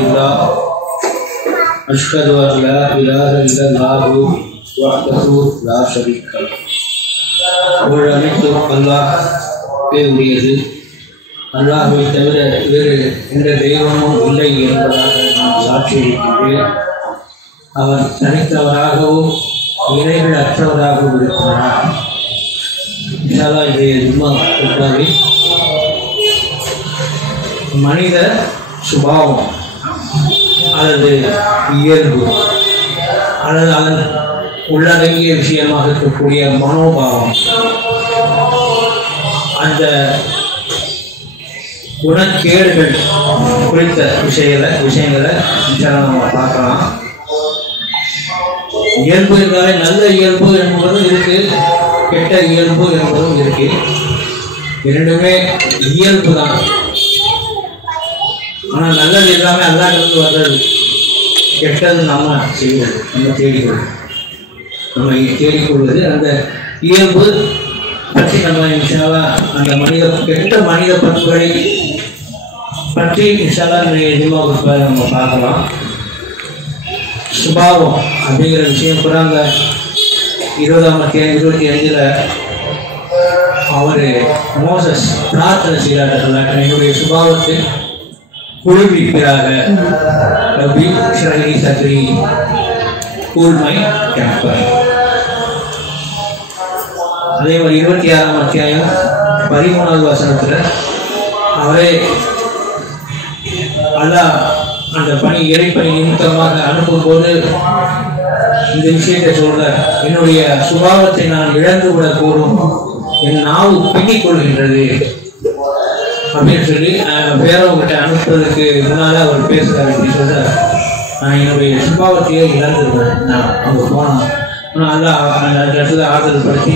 لله أشهد أن لا إله إلا الله وحده لا شريك له அனைத்தும் அல்லாஹ்வே உரியது. அல்லாஹ்வை தவிர வேறு எந்த தெய்வமும் இல்லை என்பதாக நான் சாட்சியிருக்கின்றேன். அவர் தனித்தவராகவும் இணைகள் அற்றவராகவும் இருக்கிறார். இன்றைய ஜும்மா குத்பாவில் மனித சுபாவம் அல்லது இயல்பு அல்லது அதன் உள்ளடங்கிய விஷயமாக இருக்கக்கூடிய மனோபாவம், அந்த குணக்கேடுகள் குறித்த விஷயங்களை நம்ம பார்க்கலாம். இயல்பு இருந்தாலே நல்ல இயல்பு என்பதும் இருக்கு, கெட்ட இயல்பு என்பதும் இருக்கு. இரண்டுமே இயல்பு தான். ஆனால் நல்லது எல்லாமே அல்லாஹ்விலிருந்து வர்றது, கெட்டது நம்ம செய்வது, நம்ம தேடிக்கொள்வது. அந்த இயல்பு பற்றி நம்ம இன்ஷால்லா அந்த கெட்ட மனித பண்புகளை பற்றி இன்ஷால்லா நம்ம பார்க்கலாம். சுபாவம் அப்படிங்கிற விஷயம் கூட அந்த 20ஆம் அத்தியாயம் 25 அவர் மோசஸ் பிரார்த்தனை செய்கிறார்கள், என்னுடைய சுபாவத்தை குளிர்விக்கிறாக. ரப்பி ஷ்ரஹ் லி சத்ரி கூல் மை டெம்பர். அதே மாதிரி 26ஆம் அத்தியாயம் 13வது வசனத்தில் அவரே அல்லாஹ் அந்த இறைப்பணி நிமித்தமாக அனுப்பும்போது இந்த விஷயத்தை சொல்ற, என்னுடைய சுபாவத்தை நான் இழந்து விடக்கூடும், என் நாவு பின்னிக் கொள்கின்றது அப்படின்னு சொல்லி வேறவங்கிட்ட அனுப்புறதுக்கு முன்னால அவர் பேசுறாரு. எப்படி சொல்றார், நான் என்னுடைய சுபாவத்தையே இழந்துருவேன், நான் அங்கே போனேன், நல்லா அந்த இடத்துல ஆறுதல் படுத்தி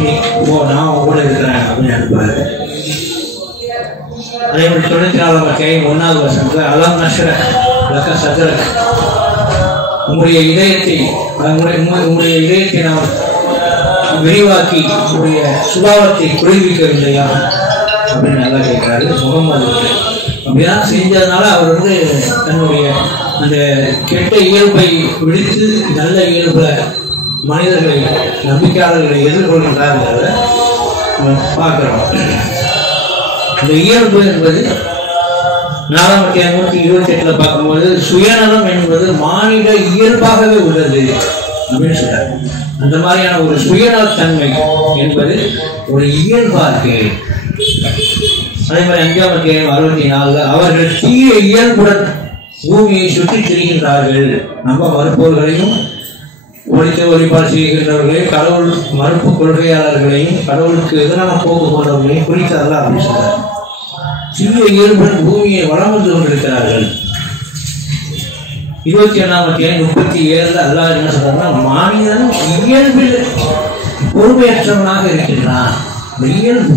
நான் அவங்க கூட இருக்கிறேன் அப்படின்னு அனுப்புறாரு. அதே மாதிரி 94ஆம் அத்தியாயம் 1வது வசனத்தில் அலம் நஷ்ர லக சத்ரக், உங்களுடைய இதயத்தை நாம் விரிவாக்கி உங்களுடைய சுபாவத்தை குளிர்விக்கவில்லையா அப்படின்னு நல்லா கேட்கிறாரு. முகமது அப்படிதான் செஞ்சதுனால அவர் தன்னுடைய அந்த கெட்ட இயல்பை விடுத்து நல்ல இயல்புல மனிதர்களை நம்பிக்கையாளர்களை எதிர்கொள்கின்றார்கள் பார்க்கிறோம். இந்த இயல்பு என்பது 4ஆம் அத்தியாயம் 128 பார்க்கும்போது சுயநலம் என்பது மானிட இயல்பாகவே உள்ளது அப்படின்னு சொல்றாரு. அந்த மாதிரியான ஒரு சுயநலத்தன்மை என்பது ஒரு இயல்பா இருக்கு. அதே மாதிரி 5ஆம் அத்தியாயம் 64 அவர்கள் தீய இயல்புடன் பூமியை சுற்றி திரிகின்றார்கள். நம்ம மறுப்பவர்களையும் ஒளிப்பாடு செய்கின்றவர்களையும் கடவுள் மறுப்பு கொள்கையாளர்களையும் கடவுளுக்கு எதிரான போக்கு போன்றவர்களையும் குறித்தார்கள் அப்படின்னு சொல்றாரு. தீய இயல்புடன் பூமியை வளம் வந்து கொண்டிருக்கிறார்கள். 21ஆம் அத்தியாயம் 37 அல்லாஹ் என்ன சொல்றாருன்னா, மனிதன் இயல்பில் பொறுமையற்றவனாக இருக்கின்றான். இயல்பு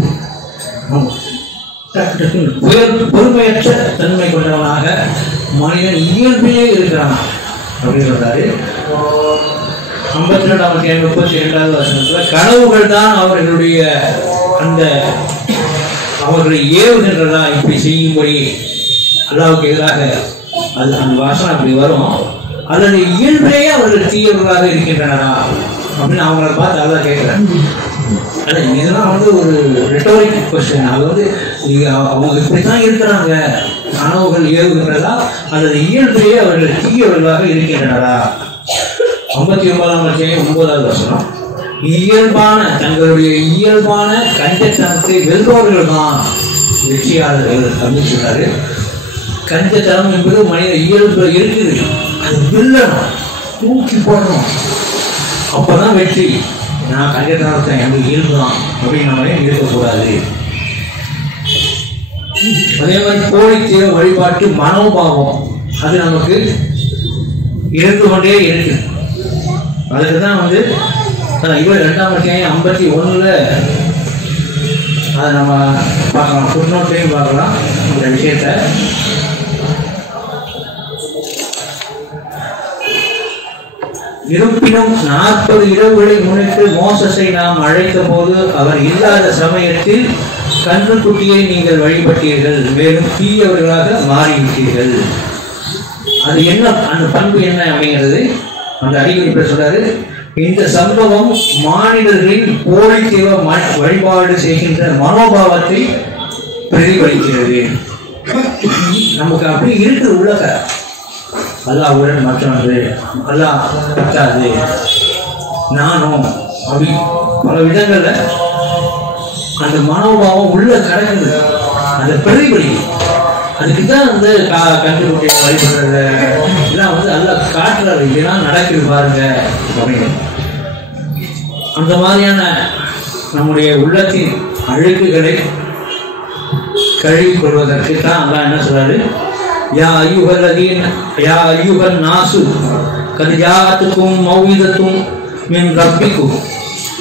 பொறுமையற்ற தன்மை கொண்டவனாக மனிதன் இயல்பிலே இருக்கிறான் அப்படின்னு சொல்றாரு. 52ஆம் அத்தியாயம் 32வது வசனத்தில் கனவுகள் தான் அவர்களுடைய அவர்களை ஏவுகின்றதா இப்படி செய்யும்படி அல்லாஹ்வுக்கு எதிராக, அது அந்த வாசனை அப்படி வரும். அல்லது இயல்பிலேயே அவர்கள் தீயவர்களாக இருக்கின்றனரா அப்படின்னு அவங்கள பார்த்து அல்லாஹ் கேட்கிறேன். இதெல்லாம் ஒரு ரெட்டோரிக் கொஸ்டின். அது அவங்க இப்படித்தான் இருக்கிறாங்க, கனவுகள் ஏவுகின்றதா அல்லது இயல்பிலேயே அவர்கள் தீயவர்களாக இருக்கின்றனரா. 59ஆம் அத்தியாயம் 9வது வசனம் தங்களுடைய இயல்பான கஞ்சத்தனத்தை வெல்பவர்கள் தான் வெற்றியாளர்கள் அப்படின்னு சொல்றாரு. கஞ்சத்தனம் என்பது மனித இயல்பு இருக்குது, அது வெல்லணும், தூக்கி போடணும், அப்பதான் வெற்றி. நான் கஞ்சத்தனத்தை எனக்கு இயல்பு தான் அப்படின்னு நம்ம இருக்கக்கூடாது. அதே மாதிரி கோழித்தீர வழிபாட்டு மனோபாவம் அது நமக்கு இருந்து கொண்டே இருக்கு. அதுக்குதான் 22ஆம் அத்தியாயம் 51 அதை நம்ம பார்க்கலாம், ஃபுட்நோட்லையும் பார்க்கலாம் இந்த விஷயத்தை. இருப்பினும் 40 இரவுகளை முன்னிட்டு மோசஸை நாம் அழைத்த போது அவர் இல்லாத சமயத்தில் கன்றுக்குட்டியை நீங்கள் வழிபட்டீர்கள், மேலும் தீயவர்களாக மாறிவிட்டீர்கள். அது என்ன, அந்த பண்பு என்ன அப்படிங்கிறது அந்த அறிகுறி சொல்றாரு. இந்த சம்பவம் மாநிலர்களின் போலி தெய்வ வழிபாடு செய்கின்ற மனோபாவத்தை பிரதிபலிக்கிறது. நமக்கு அப்படி இருக்கு உள்ளக, அல்லாஹ்வுடன் மற்றொன்று, அல்லாஹ் பத்தாது, நானும் அப்படி பல விதங்கள்ல அந்த மனோபாவம் உள்ள கடக்குது, அந்த பிரதிபலி. அதுக்குதான் வந்து கண்டுபிடி வழிபடுறது இதெல்லாம் வந்து அல்லாஹ் காட்டுறாரு, இதெல்லாம் நடக்குது பாருங்க அப்படின்னு. அந்த மாதிரியான நம்முடைய உள்ளத்தின் அழுக்குகளை கழுவிக் கொள்வதற்கு தான் அல்லாஹ் என்ன சொல்றாரு, யா அய்யுஹன் நாசு கத் ஜாஅத்துக்கும் மௌஇதத்தும் மின் ரப்பிக்கும்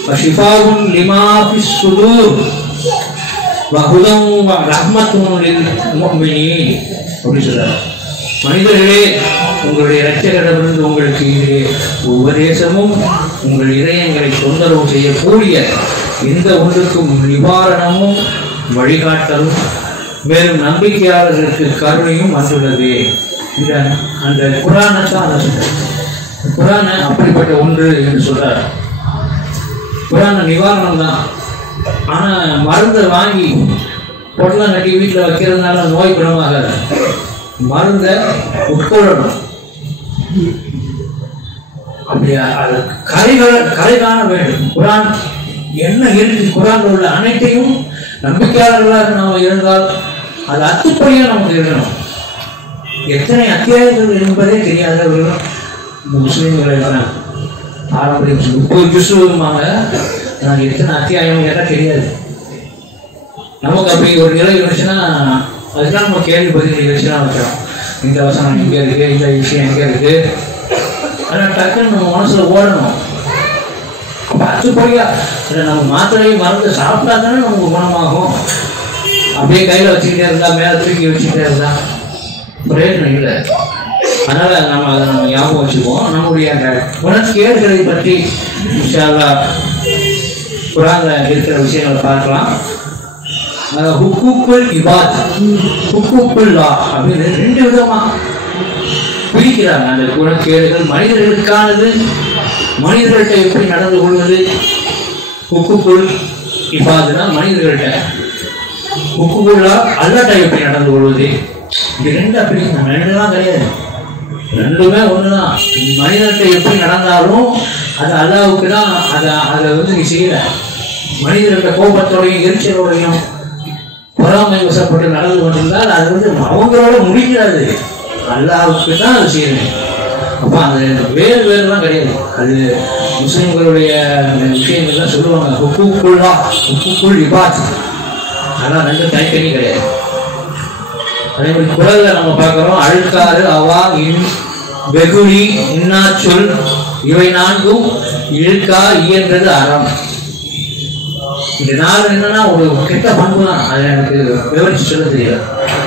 வஷிஃபாஉன் லிமா ஃபிஸ் சுதூர் வஹுதன் வரஹ்மத்துன் லில் முஃமினீன் அப்படி சொல்றாரு. மனிதர்களே, உங்களுடைய இரட்சகரிடமிருந்து உங்களுக்கு இது உபதேசமும் உங்கள் இதயங்களை தொந்தரவு செய்யக்கூடிய எந்த ஒன்றுக்கும் நிவாரணமும் வழிகாட்டலும் மேலும் நம்பிக்கையாளர்களுக்கு கருணையும் வந்துள்ளது. இந்த அந்த குரானை தான் அதை சொல்றார். குரானை அப்படிப்பட்ட ஒன்று என்று சொல்றார். குரான நிவாரணம் தான். ஆனா மருந்தை வாங்கி பொட்டலாம் கட்டி வீட்டில் வைக்கிறதுனால நோய் குணமாகாது. மருந்தை உட்கொள்ளணும். அப்படியா அது கரை காண வேண்டும். குரான் என்ன இருக்கு, குரான் உள்ள அனைத்தையும் நம்பிக்கையாளர்களாக நாம் இருந்தால் அது அத்துப்படியாக நமக்கு இருக்கணும். எத்தனை அத்தியாயங்கள் என்பதே தெரியாதவர்கள் முஸ்லீம்கள் பாரம்பரிய 30 ஜுஸ்வாங்க, நான் எத்தனை அத்தியாயம் கேட்டால் தெரியாது. நமக்கு அப்படி ஒரு நிலை இருந்துச்சுன்னா அதுதான் நம்ம கேள்வி பதில் நிகழ்ச்சிலாம் வைக்கிறோம். இந்த வசனம் எங்கே இருக்கு, இந்த விஷயம் எங்கே இருக்கு, ஆனால் டக்குன்னு நம்ம மனசுல ஓடணும். அப்போ அத்துப்படியா இல்லை, நம்ம மாத்திரையை மருந்து சாப்பிட்டா தானே நமக்கு குணமாகும். அப்படியே கையில் வச்சுக்கிட்டே இருந்தா, மேலே தூக்கி வச்சுக்கிட்டே இருந்தா பிரயோஜனம் இல்லை. அதனால நம்ம அதை நம்ம ஞாபகம் வச்சுக்குவோம். நம்முடைய அந்த குணக்கேடுகளை பற்றி இன்ஷா அல்லாஹ் குர்ஆன்ல இருக்கிற விஷயங்களை பார்க்கலாம். ஹுக்கூக்குல் இபாத், ஹுக்கூக்குல்லா அப்படின்னு 2 விதமா பிரிக்கிறாங்க. அந்த குணக்கேடுகள் மனிதர்களுக்கானது, மனிதர்கள்ட்ட எப்படி நடந்து கொள்வது. ஹுக்கூக்குல் இபாத்னா மனிதர்கள்ட்ட, ஹுக்கூக்குல்லா அல்லாஹ்ட்ட எப்படி நடந்து கொள்வது. இது 2 அப்படி, நம்ம 2 கிடையாது, 2மே ஒண்ணுதான். மனிதர்கிட்ட எப்படி நடந்தாலும் அது அல்லாஹ்வுக்கு தான். அதை வந்து நீ செய்யல. மனிதர்கிட்ட கோபத்தோடையும் எரிச்சலோடையும் பொறாமை வசப்பட்டு நடந்து கொண்டிருந்தால் அது வந்து அவங்களோட முடிக்கிறாது, அல்லாஹ்வுக்கு தான் அது செய்யணும். அப்போ அது வேறு வேறுலாம் கிடையாது. அது முஸ்லீம்களுடைய விஷயங்கள்லாம் சொல்லுவாங்க, ஹுக்கூக்குல்லா, ஹுக்கூக்குல் இபாத், அதெல்லாம் 2 தனித்தனி கிடையாது. அதே மாதிரி குரல்ல நம்ம பார்க்கிறோம், அழுக்காறு, அவா, வெகுளி, இன்னாச்சொல், இவை 4ம் இழுக்கா இயன்றது அறம். இந்த 4 என்னன்னா ஒரு கெட்ட பண்பு தான், அதை எனக்கு விவரிச்சு சொல்ல தெரியல.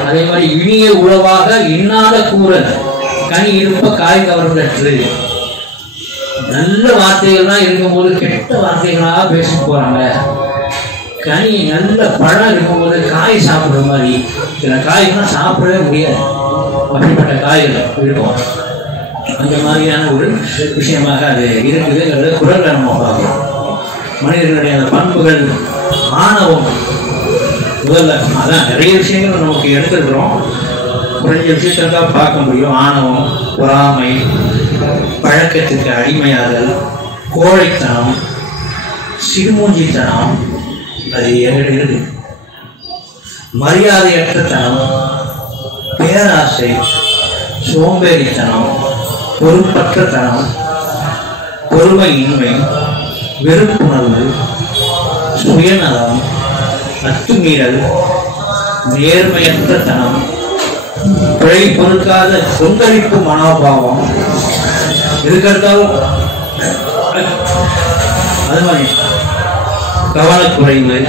அதே மாதிரி இனிய உறவாக இன்னாத கூறல், கனி இருப்ப காய் கவர்ந்தற்று. நல்ல வார்த்தைகள்லாம் இருக்கும்போது கெட்ட வார்த்தைகளாக பேசிட்டு போறாங்க. கனி நல்ல பழம் இருக்கும்போது காய் சாப்பிடுற மாதிரி சில காய்கள்லாம் சாப்பிடவே முடியாது, அப்படிப்பட்ட காய்கள் இருக்கும். அந்த மாதிரியான ஒரு விஷயமாக அது இருக்குதுங்கிறத குரல்ல நம்ம பார்க்கலாம். மனிதர்களுடைய அந்த பண்புகள், ஆணவம் முதல்ல, அதான் நிறைய விஷயங்கள் நமக்கு எடுத்துக்கிறோம். குறைஞ்ச விஷயத்தான் பார்க்க முடியும். ஆணவம், பொறாமை, பழக்கத்துக்கு அடிமையாதல், கோழைத்தனம், சிறுமூஞ்சித்தனம், அது எங்கிட்ட இருக்கு. மரியாதையற்ற தனம், பேராசை, சோம்பேறித்தனம், பொறுப்பற்ற தனம், பொறுமையின்மை, வெறுப்புணர்வு, சுயநலம், அத்துமீறல், நேர்மையற்ற தனம், பிழை பொறுக்காத கொந்தளிப்பு மனோபாவம் இருக்கிறதாலும் அது மாதிரி கவனக்குறைவு,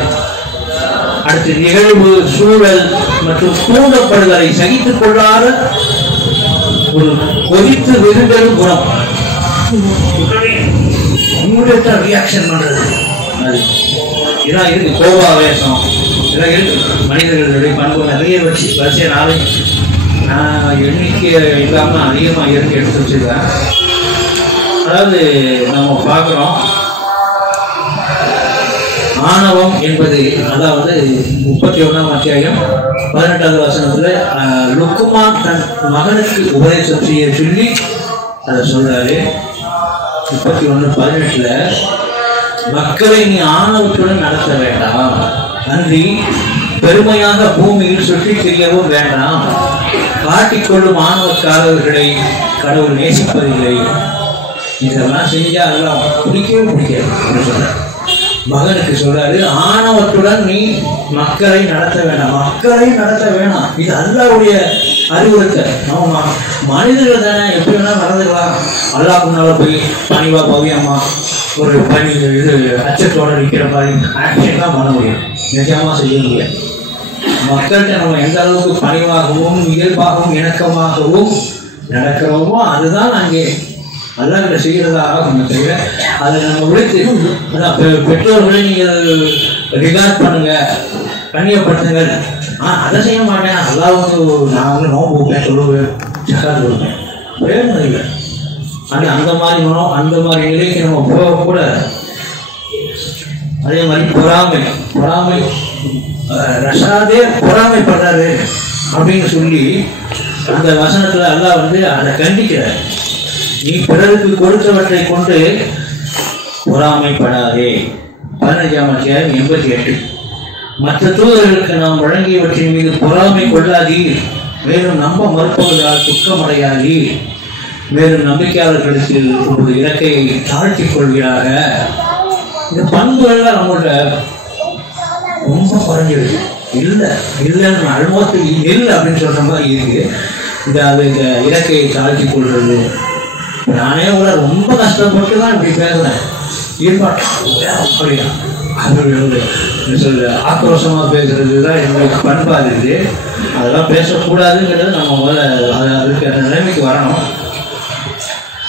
அடுத்து நிகழ்வு, சூழல் மற்றும் தூண்டப்படுதலை சகித்துக் கொள்ளாத ஒரு கொதித்து விரும்பும் குணம், ரியாக்ஷன் பண்றது, இதெல்லாம் இருக்கு. கோபாவேசம் இதெல்லாம் இருக்கு. மனிதர்களுடைய பண்பு நிறைய வரிசையை நான் எண்ணிக்கை இல்லாமல் அதிகமாக எடுத்து வச்சுருக்கேன். அதாவது நம்ம பார்க்குறோம், ஆணவம் என்பது, அதாவது 31ஆம் அத்தியாயம் 18வது வசனத்தில் லுக்குமான் தன் மகனுக்கு உபதேசம் செய்ய சொல்லி அதை சொல்றாரு. 31:18 மக்களை நீ ஆணவத்துடன் நடத்த வேண்டாம், அன்றி பெருமையாக பூமியில் சுற்றி திரியவும் வேண்டாம், காட்டிக்கொள்ளும் ஆணவக்காரர்களை கடவுள் நேசிப்பதில்லை. இதெல்லாம் செஞ்சா அதெல்லாம் பிடிக்கவே பிடிக்காது சொல்ற மகனுக்கு சொல்றாரு. ஆணவத்துடன் நீ மக்களை நடத்த வேண்டாம், மக்களை நடத்த வேணாம். இது அல்லாஹ்வுடைய அறிவுறுத்தல். நம்ம மனிதர்கள் தானே, எப்படி வேணா நடந்துக்கலாம். அல்லாஹ் முன்னால போய் பணிவா பவியம்மா ஒரு பணி இது அச்சத்தோட நிற்கிற மாதிரி ஆக்ஷன் தான் பண்ண முடியும், நிஜமா செய்ய முடியாது. மக்கள்கிட்ட நம்ம எந்த அளவுக்கு பணிவாகவும் இயல்பாகவும் இணக்கமாகவும் நடக்கிறோமோ அதுதான் அங்கே அல்லாஹ்கிட்ட செய்கிறதாக நம்ம தவிர அதை நம்ம விடுத்து அதான் பெற்றோர்களை நீங்கள் ரிகார்ட் பண்ணுங்க, கண்ணியப்படுத்துங்கள். அதை செய்ய மாட்டேன், அல்லாஹ் நான் வந்து நோம்பு வைப்பேன், சொல்லுவேன், ஜகாத் கொடுப்பேன், பிரயோஜனம் இல்லை. ஆனால் அந்த மாதிரி மனம், அந்த மாதிரி நிலைக்கு நம்ம போகக்கூடாது. அதே மாதிரி பொறாமை ரஷாதே பொறாமைப்படுறாரு அப்படின்னு சொல்லி அந்த வசனத்துல அல்லாஹ் வந்து அதை கண்டிக்கிறார். நீ பிறருக்கு கொடுத்தவற்றை கொண்டு பொறாமைப்படாதே. 15ஆம் அத்தியாயம் 88. மற்ற தூதர்களுக்கு நாம் வழங்கியவற்றின் மீது பொறாமை கொள்ளாதீர், மேலும் நம்ப மறுப்பவர்களால் துக்கமடையாதீர், மேலும் நம்பிக்கையாளர்களுக்கு ஒரு இலக்கையை தாழ்த்திக் கொள்கிறாக. இந்த பண்புகள்லாம் நம்மளோட ரொம்ப குறைஞ்சிருக்கு. இல்லைன்னு ஆல்மோஸ்ட் இல்லை அப்படின்னு சொல்ற மாதிரி இருக்கு. இந்த இலக்கையை தாழ்த்திக் கொள்வது, நானே கூட ரொம்ப கஷ்டப்பட்டு தான் இப்படி பேசுறேன். அப்படியா ஆக்ரோஷமா பேசுறது தான் எங்களுக்கு பண்பா இருக்குது. அதெல்லாம் பேசக்கூடாதுங்கிறது நம்ம முதல்ல அதுக்கு அந்த நிலைமைக்கு வரணும்.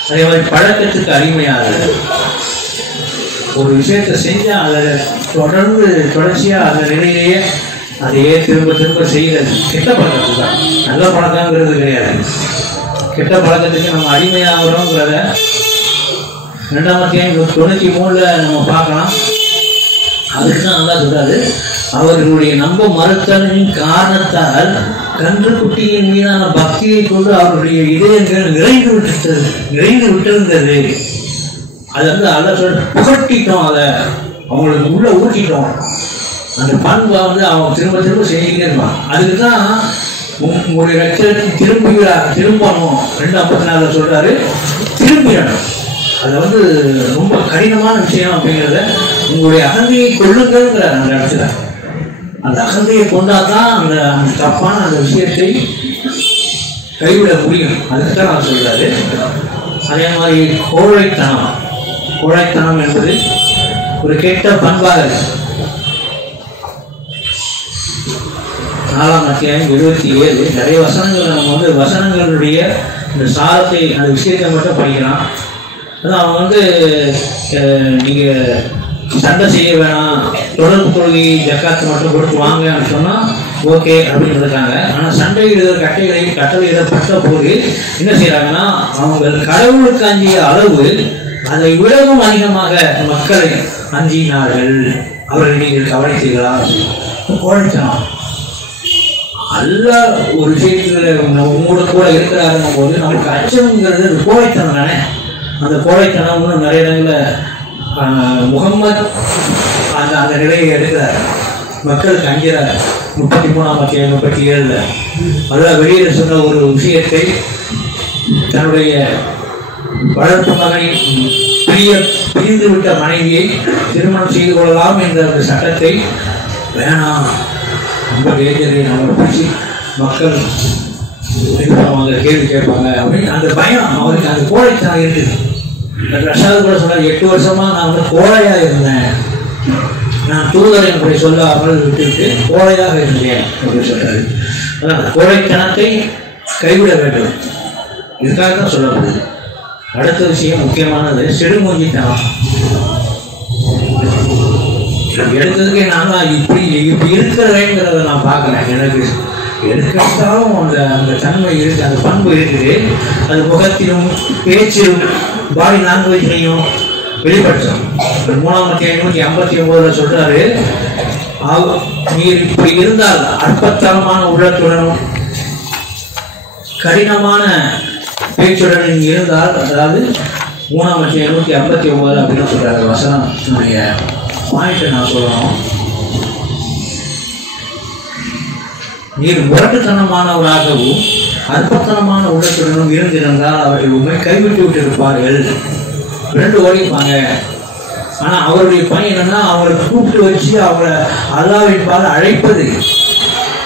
அதே மாதிரி பழக்கத்துக்கு அடிமையாகுது. ஒரு விஷயத்தை செஞ்சா அதை தொடர்ச்சியா அந்த நிலையிலேயே அதையே திரும்ப திரும்ப செய்யறது கெட்ட பழக்கத்துக்கு தான். நல்ல பழக்கங்கிறது கிடையாது. கெட்ட பழக்கத்துக்கு நம்ம அடிமையாகிறோங்கிறத 2ஆம் அத்தியாயம் 93 நம்ம பார்க்கலாம். அதுக்கு தான் நல்லா சொல்றாரு, அவர்களுடைய நம்ப மறுத்தலின் காரணத்தால் கன்றுக்குட்டியின் மீதான பக்தியை கொண்டு அவருடைய இதயங்கள் நிறைந்து விட்டிருந்தது. அதை வந்து அல்ல சொல்ல புகட்டிட்டோம், அதை அவங்களுக்கு உள்ள ஊட்டிட்டோம். அந்த பண்பை வந்து அவங்க திரும்ப திரும்ப செஞ்சுக்கிட்டே இருப்பான். அதுக்கு தான் உங்களுடைய ரட்சகத்தை திரும்பணும் 2:54 சொல்றாரு, திரும்பிடணும். அது வந்து ரொம்ப கடினமான விஷயம் அப்படிங்கிறத உங்களுடைய அகந்தையை கொள்ளுங்கிற அந்த இடத்துல அந்த அகந்தையை கொண்டாதான் அந்த தப்பான அந்த விஷயத்தை கைவிட முடியும். அதுக்குதான் நான் சொல்றாரு. அதே மாதிரி கோழைத்தனம் என்பது ஒரு கெட்ட பண்பாக இருக்கு. 4ஆம் அத்தியாயம் 77 நிறைய வசனங்கள் நம்ம வந்து வசனங்களுடைய இந்த சாரத்தை அந்த விஷயத்தை மட்டும் படிக்கலாம். அதான் அவங்க வந்து நீங்க சண்டை செய்ய வேணாம், தொடர்பு கொள்கை ஜக்காத்து மட்டும் கொடுத்து வாங்கன்னு சொன்னா ஓகே அப்படின்னு இருக்காங்க. ஆனால் சண்டையிடுதல் கட்டளையிடப்பட்ட போது என்ன செய்யறாங்கன்னா, அவங்க கடவுளுக்கு அஞ்சிய அளவு அதை விடவும் அதிகமாக மக்களை அஞ்சினார்கள். அவர்கள் நீங்கள் கவனித்தீர்களா? கோழைத்தனம் அல்ல. ஒரு விஷயத்துல உங்களோட கூட இருக்கிறாருங்கும் போது நமக்கு அச்சம்ங்கிறது அந்த கோழைத்தனம் தானே. அந்த கோழைத்தனம் நிறைய இடங்களில் முகம்மது அந்த நிலையை எடுக்கிறார், மக்களுக்கு அஞ்சுறார். 33ஆம் அத்தியாயம் 37 அதான் வெளியில் சொன்ன ஒரு விஷயத்தை தன்னுடைய வளர்ப்பு மகனின் பிரிந்துவிட்ட மனைவியை திருமணம் செய்து கொள்ளலாம் என்ற அந்த சட்டத்தை வேணாம், ரொம்ப டேஞ்சரை நம்ம பிடிச்சி மக்கள் அவங்க கேள்வி கேட்பாங்க அப்படின்னு அந்த பயம் அவருக்கு அந்த கோழைத்தனம் இருக்குது. ரஷாது கூட சொன்னார், 8 வருஷமா நான் வந்து கோழையா இருந்தேன், நான் தூதர் என்பதை சொல்லாமல் விட்டுவிட்டு கோழையாக இருந்தேன் அப்படின்னு சொல்றாரு. அதான் கோழைத்தனத்தை கைவிட வேண்டும். இதுக்காக தான் சொல்லப்படுது. அடுத்த விஷயம் முக்கியமானது செடுமூஞ்சித்தனம். எடுத்ததுக்கு நான் இப்படி இருக்கிறேங்கிறத நான் பார்க்குறேன். எனக்கு எதுக்கெடுத்தாலும் அந்த தன்மை இருக்கு, அந்த பண்பு இருக்குது. அது முகத்திலும் பேச்சிலும் பாடி லாங்குவேஜ்லையும் வெளிப்படுத்தும். 3:559 சொல்றாரு, நீர் இப்படி இருந்தால் அற்பத்தனமான உள்ளத்துடனும் கடினமான பேச்சுடன் இருந்தால், அதாவது 3:559 அப்படின்னு சொல்றாரு வசனம். பாயிண்ட் நான் சொல்லணும், நீர் முரட்டுத்தனமானவராகவும் அற்பத்தனமான உள்ளத்துடனும் இருந்திருந்தால் அவர்கள் உண்மை கைவிட்டு விட்டு இருப்பார்கள். 2 ஓடிப்பாங்க. ஆனா அவருடைய பணி என்னன்னா, அவங்களை கூப்பிட்டு வச்சு அவங்கள அல்லாஹ்வின் பால் அழைப்பது,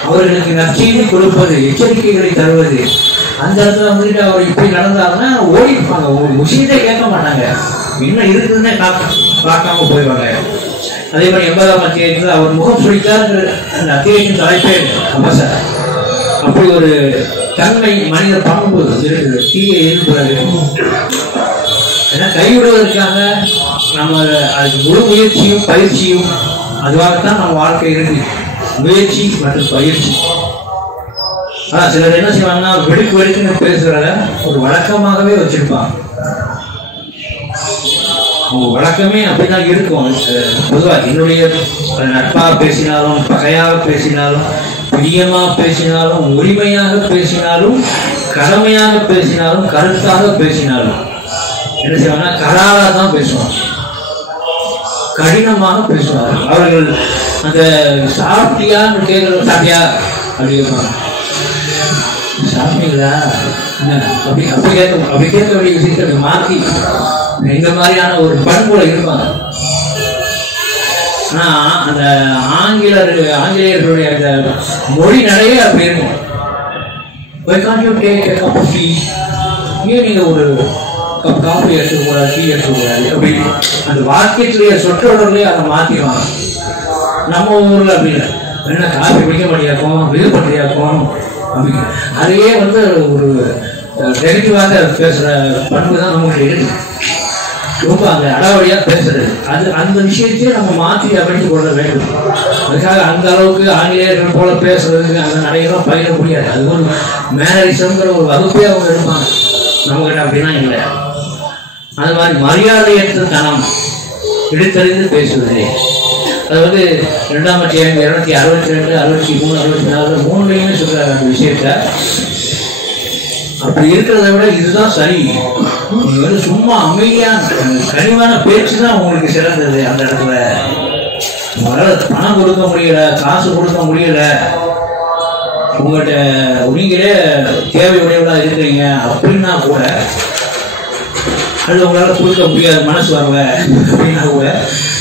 அவர்களுக்கு நற்செய்தி கொடுப்பது, எச்சரிக்கைகளை தருவது. அந்த இடத்துல வந்துட்டு அவர் இப்படி நடந்தாருன்னா ஓடிப்பாங்க, ஒரு விஷயத்தை கேட்க மாட்டாங்க, என்ன இருக்குதுன்னே பார்க்காம போயிடுவாங்க. அதே மாதிரி 80ஆம் அத்தியாயத்தில் அவர் முகம் சுழித்தார், அந்த அத்தியாயத்தின் தலைப்பே அபச. அப்படி ஒரு தன்மை மனித பண்பு இருக்குது. தீயை எதிர்க்கிறது ஏன்னா கைவிடுவதற்காக நம்ம அதுக்கு முழு முயற்சியும் பயிற்சியும் அதுவாகத்தான் நம்ம வாழ்க்கை இருக்கு. முயற்சி மற்றும் பயிற்சி. ஆனா சிலர் என்ன செய்வாங்கன்னா, வெடுக்கு வெடுக்குன்னு பேசுறத ஒரு வழக்கமாகவே வச்சிருப்பாங்க. அவங்க வழக்கமே அப்படிதான் இருக்கும். பொதுவாக என்னுடைய நட்பாக பேசினாலும், பகையாக பேசினாலும், பிரியமாக பேசினாலும், உரிமையாக பேசினாலும், கடமையாக பேசினாலும், கருத்தாக பேசினாலும் என்ன செய்வாங்கன்னா, கராராக தான் பேசுவாங்க, கடினமாக பேசுவாங்க. அவர்கள் அந்த சாப்பிட்டியான்னு கேட்கற, சாப்பிட்டியா அப்படி இருப்பாங்க, சாப்பிட்டீங்களா அப்படி கேட்க வேண்டிய விஷயத்தை மாற்றி இந்த மாதிரியான ஒரு பண்புல இருப்பாங்க. ஆனா அந்த ஆங்கிலேயர்களுடைய அந்த மொழி நிறைய அப்படி இருக்கும். ஏன் நீங்க ஒரு கப் காஃபி எடுத்துக்கூடாது, டீ எடுத்துக்கூடாது அப்படி அந்த வாக்கியத்துடைய சொற்றொடர்களே அதை மாத்திடுவாங்க. நம்ம ஊர்ல அப்படி இல்லை, என்ன காஃபி பிடிக்க மாட்டியாக்கும், இது பண்ணியாக்கும் அப்படி அதையே வந்து ஒரு நெகட்டிவாக பேசுற பண்பு தான் நமக்கு இருக்கு. ரொம்ப அந்த அடாவடியா பேசுறது, அது அந்த விஷயத்தையே நம்ம மாற்றி அமைத்து கொள்ள வேண்டும். அதுக்காக அந்த அளவுக்கு ஆங்கிலேயர்கள் போல பேசுறதுக்கு அந்த நடையெல்லாம் பயிர முடியாது. அது ஒரு மேனரிசம்ங்கிற ஒரு வகுப்பே அவங்க எடுப்பாங்க. நம்மகிட்ட அப்படின்னா இல்லை. அது மாதிரி மரியாதையற்ற தனம், எடுத்தறிந்து பேசுவது. அது வந்து 2ஆம் அத்தியாயம் 262, 63, 64 மூணுலையுமே சொல்றாரு அந்த விஷயத்த. அப்படி இருக்கிறத விட இதுதான் சரி. சும்மா அமைதியான கனிவான பேச்சு தான் உங்களுக்கு சிறந்தது. அந்த இடத்துல உங்களால பணம் கொடுக்க முடியல, காசு கொடுக்க முடியல, உங்கள்கிட்ட நீங்களே தேவை உடையவர்களா இருக்கிறீங்க அப்படின்னா கூட, அது உங்களால கொடுக்க முடியாது, மனசு வரல அப்படின்னா கூட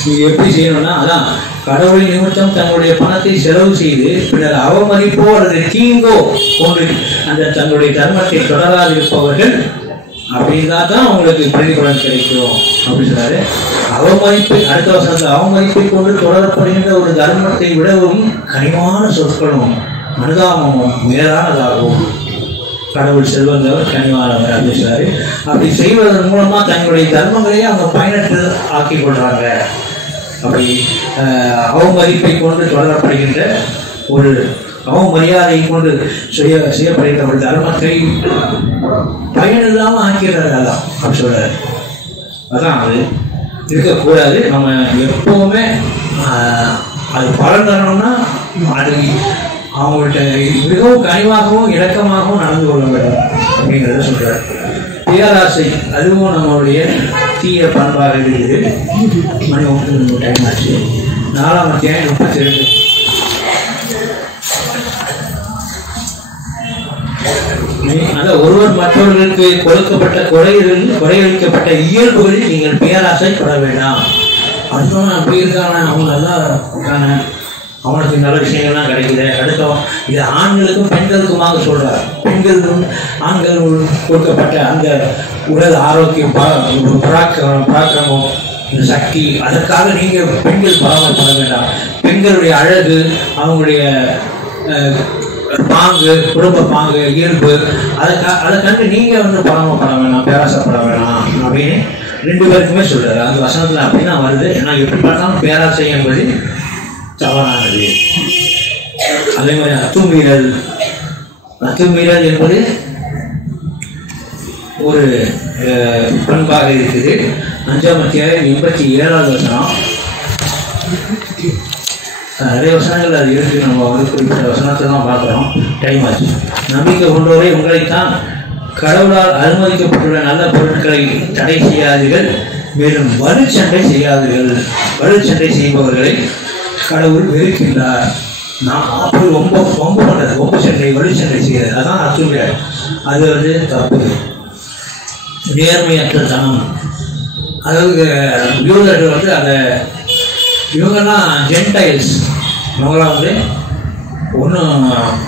நீங்க எப்படி செய்யணும்னா, அதான் கடவுளின் நிமித்தம் தங்களுடைய பணத்தை செலவு செய்து பின்னர் அவமதிப்போ அல்லது தீங்கோ போன்று அந்த தங்களுடைய தர்மத்தை தொடராது இருப்பவர்கள் அப்படின்னா தான் உங்களுக்கு பிரதிபலன் கிடைக்கும் அப்படின்னு சொன்னாரு. அவமதிப்பை, அடுத்த வருஷத்துல அவமதிப்பை கொண்டு தொடரப்படுகின்ற ஒரு தர்மத்தை விடவும் கனிவான சொற்களும் அனுதாபமும் மேலானதாகவும் கடவுள் செல்வந்தவர் கனிவானவர் அப்படின்னு சொன்னாரு. அப்படி செய்வதன் மூலமா தங்களுடைய தர்மங்களையே அவங்க பயனற்று ஆக்கி கொள்றாங்க. அப்படி அவமதிப்பை கொண்டு தொடரப்படுகின்ற ஒரு அவமரியாதை கொண்டு செய்யப்படுகின்ற ஒரு தர்மத்தை பயனில்லாம ஆக்கிறார்கள் அப்படி சொல்றாரு. அதான் அது இருக்கக்கூடாது. நம்ம எப்பவுமே அது பலன் தரணும்னா அது அவங்கள்ட்ட மிகவும் கனிவாகவும் இரக்கமாகவும் நடந்து கொள்ள வேண்டும் அப்படிங்கிறத சொல்றாரு. பேராசை அதுவும் நம்மளுடைய தீய பண்பாக இருக்குது. மணி 9 டைம் ஆச்சு. 4ஆம் அத்தியாயம் 32. அதான் ஒருவர் மற்றவர்களுக்கு கொடுக்கப்பட்ட கொடையளிக்கப்பட்ட இயல்புகளில் நீங்கள் பேராசைப்பட வேண்டாம். அடுத்தவன் அப்படி இருக்கான, அவங்க நல்லா இருக்கான, அவனுக்கு நல்ல விஷயங்கள்லாம் கிடைக்குது. அடுத்தவன் இது ஆண்களுக்கும் பெண்களுக்குமாக சொல்றார். பெண்களுக்கும் ஆண்கள் கொடுக்கப்பட்ட அந்த உடல் ஆரோக்கியம், பராக்கிரமம், இந்த சக்தி, அதற்காக நீங்க பெண்கள் பராமரிப்பட வேண்டாம். பெண்களுடைய அழகு, அவங்களுடைய பாங்கு, குடும்ப பாங்கு, இயல்பு, அதை கண்டு நீங்க வந்து பராமரிப்பட வேண்டாம், பேராசைப்பட வேண்டாம் அப்படின்னு 2 பேருக்குமே சொல்றாரு. அந்த வசனத்துல அப்படின்னா வருது. ஏன்னா எப்படி பார்த்தாலும் பேராசை என்பது தவறானது. அதே மாதிரி அத்துமீறல், அத்துமீறல் என்பது ஒரு பண்பாக இருக்குது. 5ஆம் அத்தியாயம் 87வது வசனம். நிறைய வசனங்கள் அது இருக்கு. நம்ம வந்து குறிப்பிட்ட வசனத்தை தான் பார்க்குறோம். டைம் ஆச்சு. நம்பிக்கை கொண்டோரை உங்களைத்தான் கடவுளால் அனுமதிக்கப்பட்டுள்ள நல்ல பொருட்களை தடை செய்யாதீர்கள், மேலும் வலுச்சண்டை செய்யாதீர்கள். வலுச்சண்டை செய்பவர்களை கடவுள் வெறுக்கின்றார். நான் அப்படி ரொம்ப ரொம்ப பண்ணுறது, ரொம்ப சண்டை வலுச்சண்டை செய்கிறது, அதான் அத்துமீறல். அது வந்து தப்பு, நேர்மையற்ற தனம். அதாவது யூதர்கள் வந்து அதை இவங்கெல்லாம் ஜென்டைல்ஸ், இவங்களாம் வந்து ஒன்றும்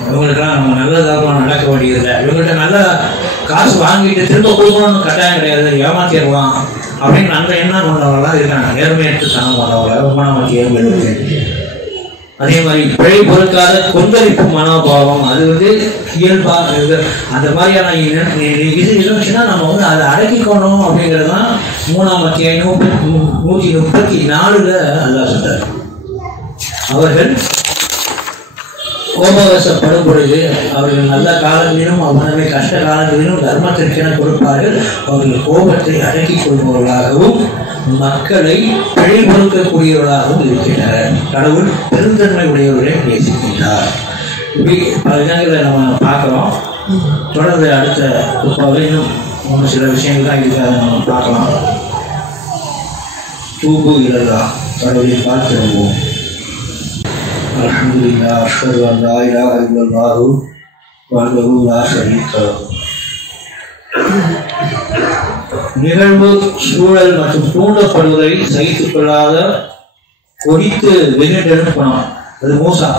இவங்களுக்கெல்லாம் நம்ம நல்லதாக நடக்க வேண்டியதில்லை. இவங்கள்ட்ட நல்ல காசு வாங்கிட்டு திரும்ப கொடுக்கணும்னு கட்டாயம் கிடையாது, ஏமாத்திடலாம் அப்படின்னு அந்த எண்ணம் கொண்டவங்களாம் இருக்காங்க. நேர்மையற்ற தனம் கொண்டவங்க. அதே மாதிரி பிழை பொறுக்காத கொந்தளிப்பு மனோபாவம், அது வந்து இயல்பாக அந்த மாதிரியான இது இருந்துச்சுன்னா நம்ம வந்து அதை அடக்கிக்கணும் அப்படிங்கிறது தான் 3ஆம் அத்தியாயம் 134 அல்லாஹ் சொல்றார். அவர்கள் கோபவசப்படும் பொழுது அவர்கள் நல்ல காலங்களிலும் அவ்வளவே கஷ்ட காலங்களிலும் தர்மத்திற்கென கொடுப்பார்கள். அவர்கள் கோபத்தை அடக்கிக் கொள்பவர்களாகவும் மக்களை பிழை பொறுக்கக்கூடியவர்களாகவும் இருக்கின்றனர். கடவுள் பெருந்தன்மை உடையவர்களை நேசிக்கின்றார். இப்படி பல இடங்களை நம்ம பார்க்குறோம். தொடர்ந்து அடுத்த குப்பாவில் இன்னும் சில விஷயங்கள் தான் இதுக்காக நம்ம பார்க்கலாம். தூபு இல்லல்லா, கடவுளை பார்த்துருவோம். அல்ஹம்துலில்லாஹ், அஷ்ஹது அன் லா இலாஹ இல்லல்லாஹு வஹ்தஹு லா ஷரீக லஹு. நிகழ்வு, சூழல் மற்றும் தூண்டப்படுவதை சகித்துக் கொள்ளாத கொடித்து வெகுண்டெழுந்து போனோம். அது மூசா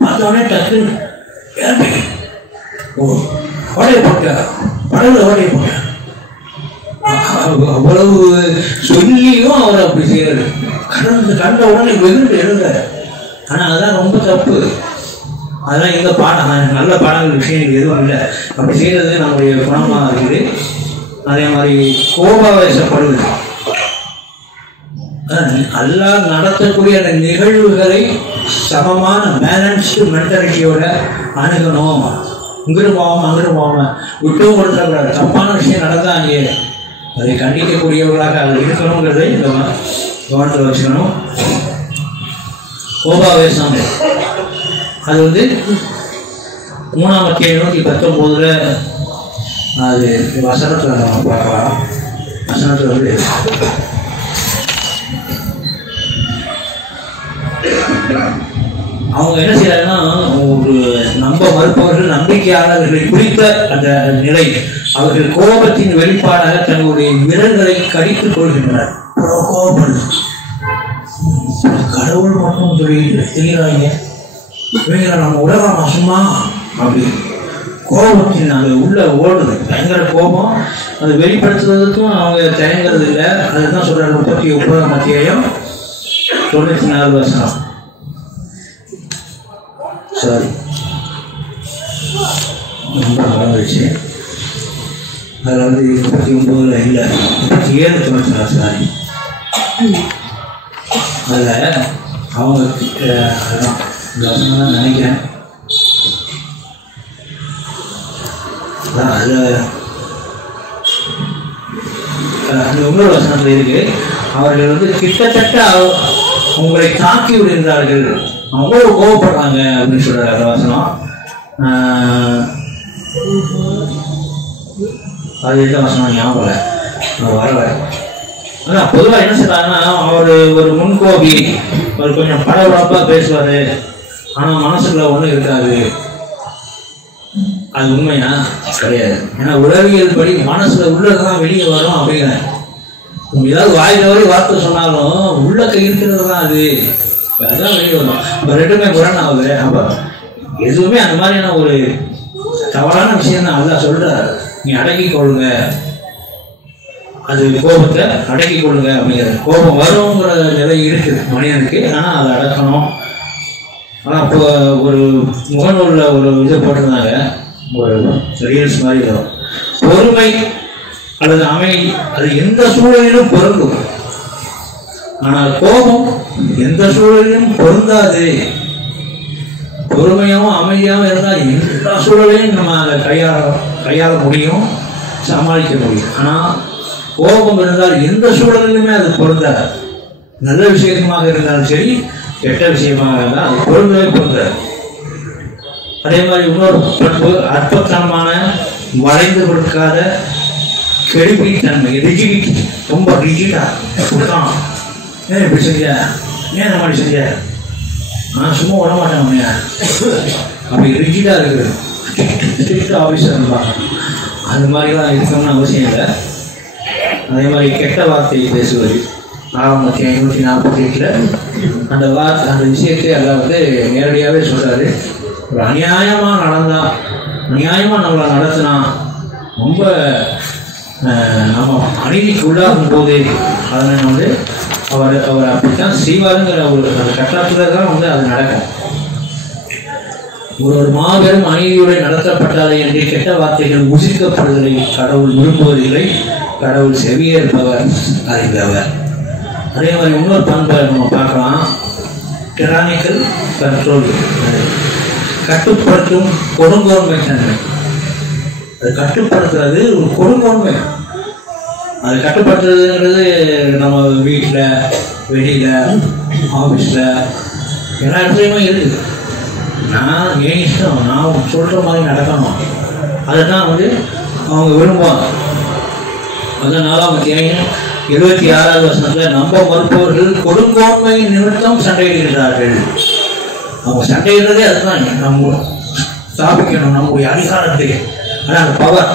பார்த்தோடனே டக்கு ஓடைய போட்டார், படகுல ஓடைய போட்டார். அவ்வளவு சொல்லியும் அவர் அப்படி செய்யறது. கண்ட உடனே வெகுண்டு எழுந்தார். ஆனா அதான் ரொம்ப தப்பு. அதெல்லாம் எங்க பாடம், நல்ல பாடங்கள் விஷயங்கள் எதுவும் இல்லை. அப்படி செய்யறது நம்முடைய குணமா இருக்குது. அதே மாதிரி கோபாவேசப்படுவது, அல்லாஹ் நடத்தக்கூடிய அந்த நிகழ்வுகளை சமமான பேலன்ஸ்டு மென்டாலிட்டியோட அணுகணும். இங்கிட்டு போகாம அங்கிட்டு போகாம விட்டும் கொடுத்துடக்கூடாது. தப்பான விஷயம் நடந்தா அங்கே அதை கண்டிக்கக்கூடியவர்களாக அது இருக்கணுங்கிறதை நம்ம கவனத்தில் வச்சுக்கணும். கோபாவேசம் அது வந்து 3ஆம் அத்தியாயம் 119 அது வசனத்தில் நம்ம பார்க்கலாம். வசனத்தில் வந்து அவங்க என்ன செய்யறாங்கன்னா, ஒரு நம்ப மறுப்பவர்கள் நம்பிக்கையாளர்களை குறித்த அந்த நிலை, அவர்கள் கோபத்தின் வெளிப்பாடாக தங்களுடைய விரல்களை கடித்துக் கொள்கின்றனர். கோபப்படுது, கடவுள் மட்டும் சொல்லிட்டு செய்யறாங்க, இவங்க நம்ம உலகமா சும்மா அப்படி கோபத்தின் அது உள்ள ஓடுது. பயங்கர கோபம், அதை வெளிப்படுத்துவதற்கும் அவங்க தயங்குறது இல்லை. அதுதான் சொல்றாரு 39ஆம் அத்தியாயம் 94 வசனம். சாரி, ரொம்ப மறந்துச்சு. அதில் வந்து 39 இல்லை, 37 சொன்னார். சாரி, அதில் அவங்க அதுதான் இந்த வசனம் தான் நினைக்கிறேன். அதில் அந்த இன்னொரு வசனத்தில் இருக்கு, அவர்கள் வந்து கிட்டத்தட்ட உங்களை தாக்கி விடுகிறார்கள், அவ்வளவு கோவப்படுறாங்க அப்படின்னு சொல்றாரு. அந்த வசனம் அது எந்த வசனம் ஞாபகம் வரல. ஆனால் பொதுவாக என்ன சொல்றாங்கன்னா, அவர் ஒரு முன்கோபி, அவர் கொஞ்சம் படபடப்பா பேசுவாரு, ஆனால் மனசுக்குள்ள ஒன்றும் இருக்காது. அது உண்மையா கிடையாது. ஏன்னா உளவியல் படி மனசுல உள்ளதான் வெளியே வரும் அப்படிங்கிற. ஏதாவது வாய் தவறி வார்த்தை சொன்னாலும் உள்ளக்க இருக்கிறது தான் அது, அதுதான் வெளியே வரும். இப்போ ரெண்டுமே முரண் ஆகுது. அப்போ எதுவுமே அந்த மாதிரியான ஒரு தவறான விஷயம் தான் அல்லாஹ் சொல்றாரு. நீ அடக்கிக் கொள்ளுங்க, அது கோபத்தை அடக்கிக் கொள்ளுங்க அப்படிங்கிறது. கோபம் வருங்கிற நிலை இருக்குது மனிதனுக்கு, ஆனால் அதை அடக்கணும். ஆனால் இப்போ ஒரு முகநூலில் ஒரு இது போட்டிருந்தாங்க, ஒரு ரீல்ஸ் மாதிரி வரும். பொறுமை அல்லது அமைதி அது எந்த சூழலிலும் பொருந்தும், ஆனால் கோபம் எந்த சூழலிலும் பொருந்தாது. பொறுமையாகவும் அமைதியாகவும் இருந்தால் எல்லா சூழலையும் நம்ம அதை கையாள முடியும், சமாளிக்க முடியும். ஆனால் கோபம் இருந்தால் எந்த சூழலிலுமே அது பொருந்தாது. நல்ல விஷயமாக இருந்தாலும் சரி, கெட்ட விஷயமாக இருந்தால் அது பொருந்தவே பொருந்தாது. அதே மாதிரி இன்னொரு பண்பு அற்பத்தனமான வளைந்து கொடுக்காத கெடுபிடித்தன்மை, ரிஜிடிட்டி. ரொம்ப ரிஜிடா கொடுத்தான், ஏன் இப்படி செஞ்ச, ஏன் இந்த மாதிரி செஞ்ச, நான் சும்மா விட மாட்டேன் உன்னைய, அப்படி ரிஜிடா இருக்குது. ஸ்ட்ரிக்ட் ஆஃபீஸர் இருப்பாங்க, அந்த மாதிரிலாம் இருக்கணும்னு அவசியம் இல்லை. அதே மாதிரி கெட்ட வார்த்தையை பேசுவது 548 அந்த அந்த விஷயத்தை எல்லாம் வந்து நேரடியாகவே சொல்றாரு. ஒரு அநியாயமாக நடந்தா, அநியாயமாக நம்மளை நடத்தினா, ரொம்ப நம்ம அநீதிக்கு உள்ளாகும் போது அதனை வந்து அவர் அப்படித்தான் செய்வாருங்கிற ஒரு அந்த கட்டாயத்தில் தான் வந்து அது நடக்கும். ஒரு மாபெரும் அநீதியுடன் நடத்தப்பட்டாலே என்று கெட்ட வார்த்தைகள் உசிக்கப்படுவதை கடவுள் விரும்புவதில்லை, கடவுள் செவியேற்பவர் அறிந்தவர். அதே மாதிரி இன்னொரு பண்பை நம்ம பார்க்கலாம், டிரானிக்கல் கண்ட்ரோல், கட்டுப்படுத்தும் கொடுங்கோன்மை தன்மை. அது கட்டுப்படுத்துறது ஒரு கொடுங்கோன்மை. அது கட்டுப்படுத்துறதுங்கிறது நம்ம வீட்டில், வெளியில், ஆஃபீஸில் எல்லா இடத்துலையுமே இருக்குது. நான் ஏன் இஷ்டம், நான் சொல்கிற மாதிரி நடக்கணும், அதை தான் வந்து அவங்க விரும்புவாங்க. அதான் 4ஆம் அத்தியாயம் 26வது வசனத்தில், நம்ப மறுப்பவர்கள் கொடுங்கோன்மையின் நிமித்தம் சண்டையிடுகிறார்கள். அவங்க சண்டையிடுறதே அதுதான், நம்ம ஸ்தாபிக்கணும் நம்முடைய அதிகாரத்தை. ஆனால் அந்த பவர்,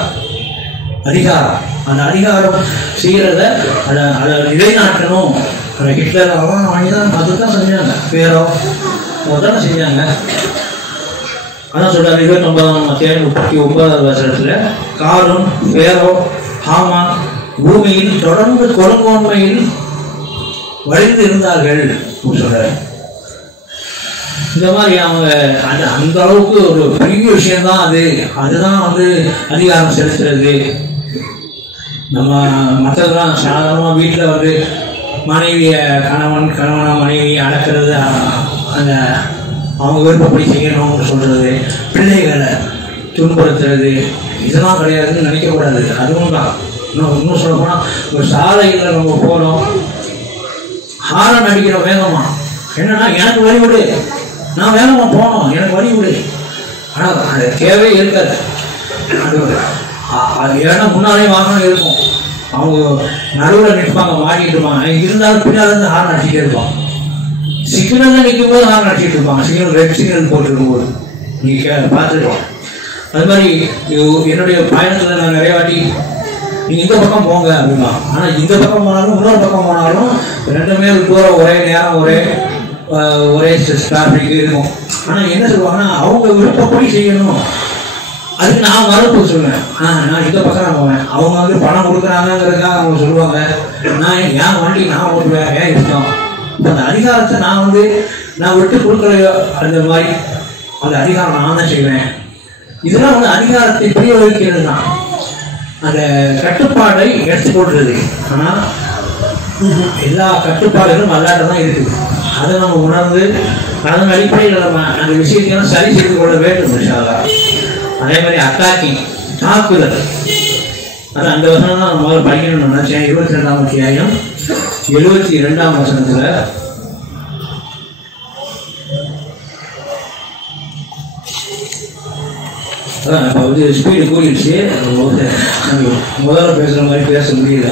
அதிகாரம், அந்த அதிகாரம் செய்கிறத அதை நிலைநாட்டணும். அந்த ஹிட்லர் அவன் வாங்கி தான் அதுதான் செஞ்சாங்க, பேரோ தானே செஞ்சாங்க. அதான் சொல்றாரு 29ஆம் அத்தியாயம் 39வது வசனத்தில், காரும் பேரோ ஹாமான் பூமியில் தொடர்ந்து கொடுங்கோன்மையில் வழிந்து இருந்தார்கள் சொல்றாரு. இந்த மாதிரி அவங்க அந்த அளவுக்கு ஒரு பெரிய விஷயம்தான் அது. அதுதான் வந்து அதிகாரம் செலுத்துறது. நம்ம மற்றதெல்லாம் சாதாரணமாக வீட்டில் வந்து மனைவியை கணவனா மனைவியை அடக்கிறது, அந்த அவங்க விருப்பப்படி செய்யணும்னு சொல்றது, பிள்ளைகளை துன்புறுத்துறது, இதெல்லாம் கிடையாதுன்னு நினைக்கக்கூடாது. அதுவும் தான். இன்னும் சொல்ல போனால், ஒரு சாலையில் நம்ம போகிறோம், ஹாரன் அடிக்கிறோம் வேகமாக, என்னன்னா எனக்கு வழி விடு, நான் வேகமாக போனோம், எனக்கு வழி விடு. ஆனால் அது தேவையே இருக்காது. அது ஏன்னா முன்னாலே வாகனம் இருக்கும், அவங்க நடுவில் நிற்பாங்க, மாட்டிட்டு இருப்பாங்க. இருந்தாலும் பின்னால் இருந்து ஹார்ன் அடிச்சுட்டே இருப்பாங்க. சிக்னலில் நிற்கும் போது ஹார்ன் அடிச்சுட்டு இருப்பாங்க, சிக்னல் ரெட் சிக்னல் போட்டுருக்கும் போது நீங்கள் பார்த்துருக்கோம். அது மாதிரி என்னுடைய பயணத்தில் நான் நிறைய வாட்டி நீங்கள் இந்த பக்கம் போங்க அப்படின்னா, ஆனால் இந்த பக்கம் போனாலும் இன்னொரு பக்கம் போனாலும் ரெண்டுமே தூரம் ஒரே நேரம் ஒரே டிராஃபிக் இருக்கும். ஆனால் என்ன சொல்லுவாங்கன்னா, அவங்க விருப்பப்படி செய்யணும். அதுக்கு நான் மறுப்பு சொல்லுவேன், நான் இந்த பக்கம் நான் போவேன். அவங்க வந்து பணம் கொடுக்குறாங்கிறதுக்காக அவங்க சொல்லுவாங்க, நான் என் வண்டி நான் ஓட்டுவேன், ஏன் இஷ்டம். இப்போ அந்த அதிகாரத்தை நான் விட்டு கொடுக்கலையோ, அந்த மாதிரி அந்த அதிகாரம் நான் தான் செய்வேன். இதெல்லாம் வந்து அதிகாரத்தை பிரயோகிக்கிறது தான், அந்த கட்டுப்பாடை எடுத்துக்கொள்றது. ஆனால் எல்லா கட்டுப்பாடுகளும் அல்லாட்ட தான் இருக்குது. அதை நம்ம உணர்ந்து அதன் அடிப்படையில் நம்ம அந்த விஷயத்தையும் சரி செய்து கொள்ள வேண்டும். அதே மாதிரி அட்டாக்கிங், தாக்குதல், அது அந்த வசனம் தான் நம்ம முதல்ல படிக்கணும்னு நினைச்சேன். 22ஆம் அத்தியாயம் 72ஆம் வசனத்தில், அதான் இப்போ வந்து ஸ்பீடு கூடிடுச்சு, முதல்ல பேசுகிற மாதிரி பேச முடியல.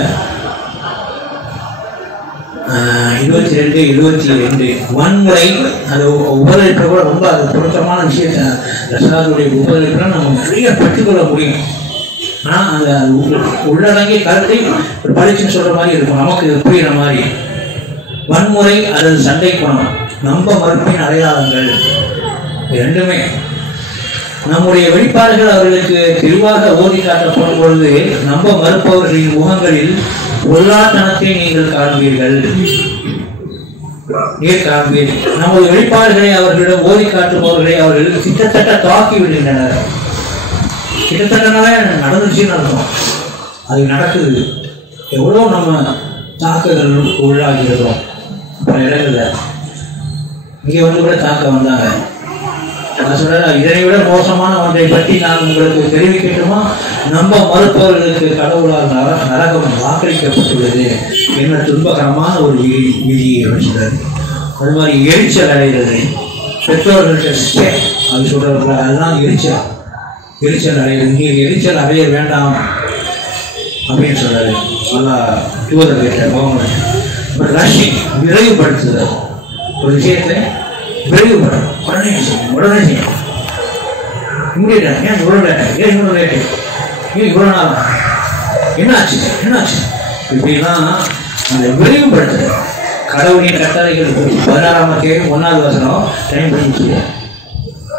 22, 72 வன்முறை, அது உபதளிப்பை கூட ரொம்ப அது பொருத்தமான விஷயத்தை ரசனாருடைய உபதளிப்பை நம்ம நிறைய பெற்றுக்கொள்ள முடியும். ஆனால் அந்த உள்ளடங்கிய கருத்தை ஒரு பரிசுன்னு சொல்கிற மாதிரி இருக்கும், நமக்கு இது புரிகிற மாதிரி. வன்முறை அல்லது சண்டை குணம், நம்ப மறுப்பின் அடையாளங்கள், ரெண்டுமே நம்முடைய வெளிப்பாடுகள் அவர்களுக்கு தெளிவாக ஓதி காட்டப்படும் பொழுது நம்ப மறுப்பவர்களின் முகங்களில் பொருளாதாரத்தை நீங்கள் காண்பீர்கள். நமது வெளிப்பாடுகளை அவர்களிடம் ஓதி காட்டுபவர்களை அவர்கள் கிட்டத்தட்ட தாக்கி விடுகின்றனர். கிட்டத்தட்டனாலே நடந்துச்சுன்னு அர்த்தம், அது நடக்குது. எவ்வளோ நம்ம தாக்குதல் உள்ளாகிறோம். பல இடங்கள்ல இங்கே வந்து கூட தாக்க வந்தாங்க. நான் சொல்றேன், இதனை விட மோசமான ஒன்றை பற்றி நான் உங்களுக்கு தெரிவிக்கட்டுமா? நம்ப மறுப்பவர்களுக்கு கடவுளால் நரகம் வாக்களிக்கப்பட்டுள்ளது. என்ன துன்பகரமான ஒரு விதியை சொல்றாரு. அது மாதிரி எரிச்சல் அடைகிறது, பெற்றோர்கள்ட்ட அது சொல்றாரு, அதுதான் எரிச்சல் அடைகிறது. நீங்க எரிச்சல் அடைய வேண்டாம் அப்படின்னு சொல்றாரு. நல்லா தூதர் கேட்ட ரஷ்யம் விரைவுபடுத்துதல், ஒரு விஷயத்தை விரைவுபடும், உடனே செய்யும். இம்மிடியா, ஏன் இவ்வளோ லேட்டு, ஏன் இவ்வளோ லேட்டு, ஏன் இவ்வளோ நாள், என்னாச்சு இப்படிலாம் அந்த விரைவுபடுத்துதல். கடவுளின் கட்டளைகள் 16ஆம் அத்தியாயம் 1வது வசனம் டைம் பண்ணிச்சு.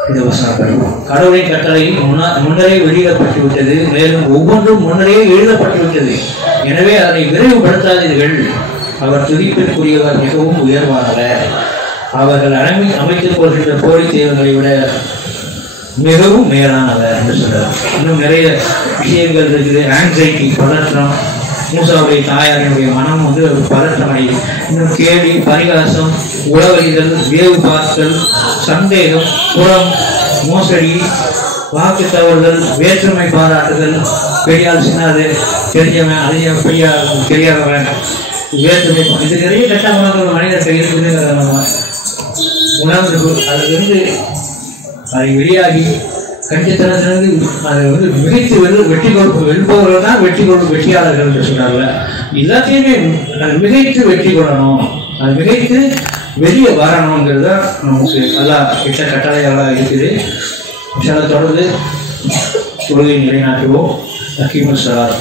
இந்த வசனம் படிப்போம். கடவுளின் கட்டளை முன்னரே வெளியிடப்பட்டு விட்டது, மேலும் ஒவ்வொன்றும் முன்னரே எழுதப்பட்டு விட்டது. எனவே அதனை விரைவுபடுத்தாதீர்கள். அவர் துதிப்பிற்குரியவர், மிகவும் உயர்வானவர். அவர்கள் அமைத்துக் கொள்கின்ற போலி தெய்வங்களை விட மிகவும் மேலானவர் என்று சொல்றார். இன்னும் நிறைய விஷயங்கள் இருக்குது. ஆங்ஸைட்டி, பதற்றம், மூசாவுடைய தாயாரினுடைய மனம் பதற்றமடையும். இன்னும் கேள்வி, பரிகாசம், உளவறிதல், வேவு பார்த்தல், சந்தேகம், புறம், மோசடி, வாக்கு தவறுதல், வேற்றுமை பாராட்டுதல், பெரியால் சின்னாது, தெரிஞ்சவன் அதிகம் பெரியார் தெரியாதவன், வேற்றுமை, இது நிறைய கட்ட உணர்வு மனிதர்கள் இருக்குதுங்கிறத உணர்ந்து அதிலிருந்து அதை வெளியாகி கண்டித்தனத்திலிருந்து அதை மிகைத்து வெற்றி வெல்பவர்கள் தான் வெற்றியாளர்கள் என்று சொன்னார்கள். எல்லாத்தையுமே அதை மிகைத்து வெற்றி கொள்ளணும், அதை மிகைத்து வெளியே வரணுங்கிறது தான் நமக்கு எல்லாம் கிட்ட கட்டளையாக இருக்குது. தொடர்ந்து தொழுகை நிலைநாட்டுவோம். அக்கீமுல் ஸலாத்.